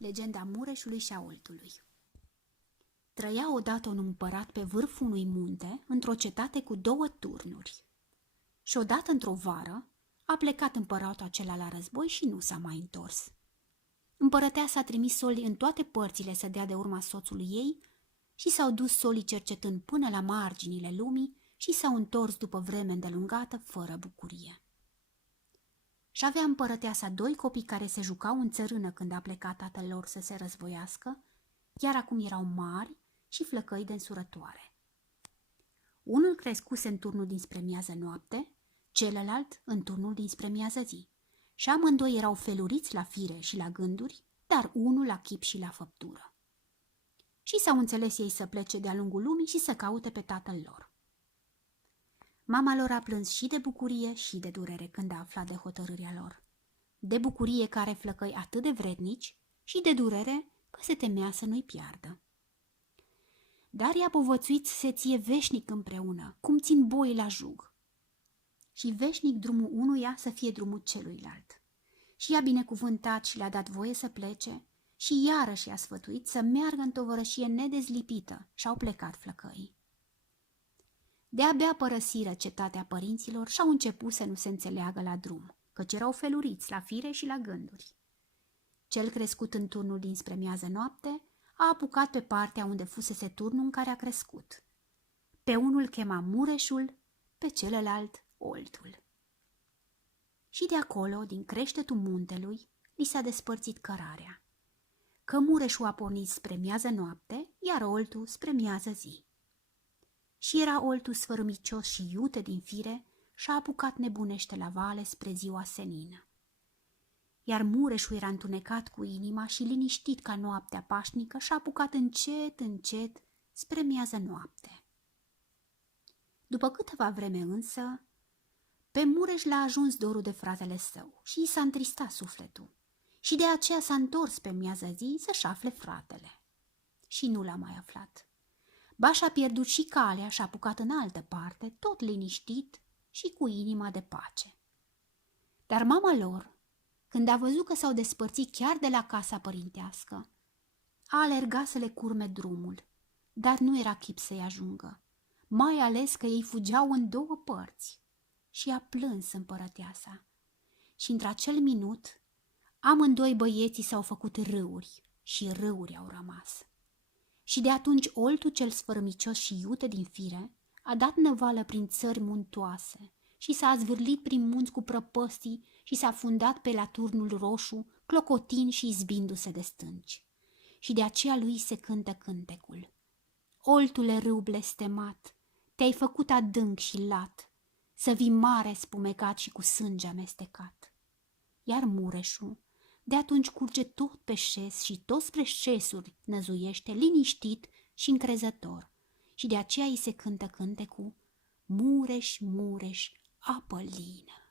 Legenda Mureșului și a Oltului. Trăia odată un împărat pe vârful unui munte, într-o cetate cu 2 turnuri. Și odată, într-o vară, a plecat împăratul acela la război și nu s-a mai întors. Împărăteasa a trimis soli în toate părțile să dea de urma soțului ei și s-au dus solii cercetând până la marginile lumii și s-au întors după vreme îndelungată fără bucurie. Și avea împărăteasa 2 copii care se jucau în țărână când a plecat tatăl lor să se războiască, iar acum erau mari și flăcăi de însurătoare. Unul crescuse în turnul dinspre miază noapte, celălalt în turnul dinspre miază zi, și amândoi erau feluriți la fire și la gânduri, dar unul la chip și la făptură. Și s-au înțeles ei să plece de-a lungul lumii și să caute pe tatăl lor. Mama lor a plâns și de bucurie și de durere când a aflat de hotărârea lor. De bucurie că are flăcăi atât de vrednici și de durere că se temea să nu-i piardă. Dar i-a povățuit să se ție veșnic împreună, cum țin boii la jug. Și veșnic drumul unuia să fie drumul celuilalt. Și i-a binecuvântat și le-a dat voie să plece și iarăși i-a sfătuit să meargă în tovărășie nedezlipită și au plecat flăcăii. De-abia părăsiră cetatea părinților și-au început să nu se înțeleagă la drum, căci erau feluriți la fire și la gânduri. Cel crescut în turnul dinspre miază noapte a apucat pe partea unde fusese turnul în care a crescut. Pe unul chema Mureșul, pe celălalt Oltul. Și de acolo, din creștetul muntelui, li s-a despărțit cărarea, că Mureșul a pornit spre miază noapte, iar Oltul spre miază zi. Și era Oltul sfărâmicios și iute din fire și a apucat nebunește la vale spre ziua senină. Iar Mureșul era întunecat cu inima și liniștit ca noaptea pașnică și a apucat încet, încet spre miază noapte. După câteva vreme însă, pe Mureș l-a ajuns dorul de fratele său și i s-a întristat sufletul și de aceea s-a întors pe miază zi să-și afle fratele. Și nu l-a mai aflat. Ba și-a pierdut și calea și-a apucat în altă parte, tot liniștit și cu inima de pace. Dar mama lor, când a văzut că s-au despărțit chiar de la casa părintească, a alergat să le curme drumul, dar nu era chip să-i ajungă, mai ales că ei fugeau în 2 părți. Și a plâns împărăteasa. Și într-acel minut, amândoi băieții s-au făcut râuri și râuri au rămas. Și de atunci Oltul cel sfărămicios și iute din fire a dat năvală prin țări muntoase și s-a zvârlit prin munți cu prăpăstii și s-a fundat pe la turnul roșu, clocotind și izbindu-se de stânci. Și de aceea lui se cântă cântecul. Oltule râu blestemat, te-ai făcut adânc și lat, să vii mare spumecat și cu sânge amestecat. Iar Mureșul de atunci curge tot pe șes și tot spre șesuri năzuiește liniștit și încrezător și de aceea îi se cântă cântecul Mureș, Mureș, apă lină.